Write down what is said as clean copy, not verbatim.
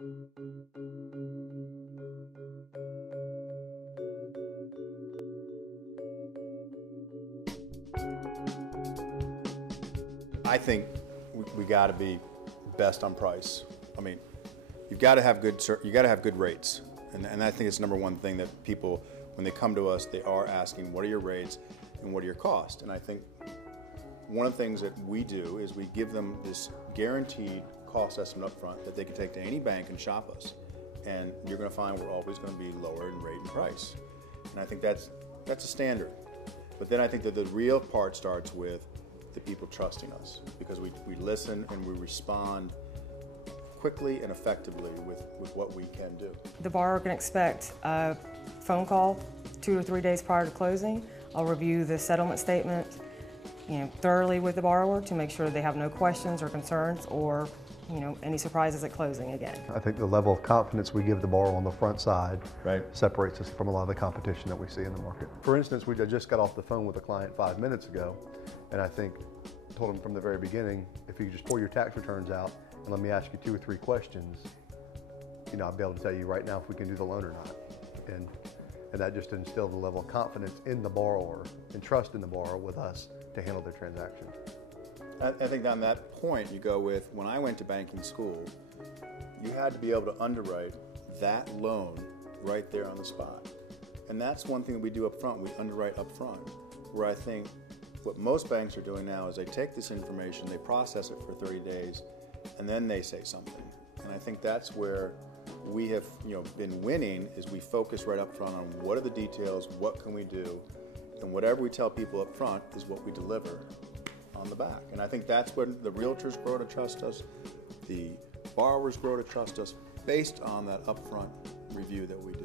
I think we got to be best on price. I mean, you've got to have good rates, and I think it's number one thing that people, when they come to us, they are asking, what are your rates and what are your costs? And I think one of the things that we do is we give them this guaranteed cost estimate up front that they can take to any bank and shop us, and you're going to find we're always going to be lower in rate and price. And I think that's a standard. But then I think that the real part starts with the people trusting us, because we listen and we respond quickly and effectively with what we can do. The borrower can expect a phone call 2 or 3 days prior to closing. I'll review the settlement statement, thoroughly with the borrower to make sure they have no questions or concerns or any surprises at closing again. I think the level of confidence we give the borrower on the front side Right. separates us from a lot of the competition that we see in the market. For instance, we just got off the phone with a client 5 minutes ago, and I think told him from the very beginning, if you could just pull your tax returns out and let me ask you 2 or 3 questions, I'll be able to tell you right now if we can do the loan or not. And that just instilled a level of confidence in the borrower and trust in the borrower with us to handle their transaction. I think on that point you go with, when I went to banking school, you had to be able to underwrite that loan right there on the spot. And that's one thing that we do up front, we underwrite up front, where I think what most banks are doing now is they take this information, they process it for 30 days, and then they say something. And I think that's where we have been winning, is we focus right up front on what are the details, what can we do, and whatever we tell people up front is what we deliver on the back. And I think that's when the realtors grow to trust us, the borrowers grow to trust us, based on that upfront review that we do.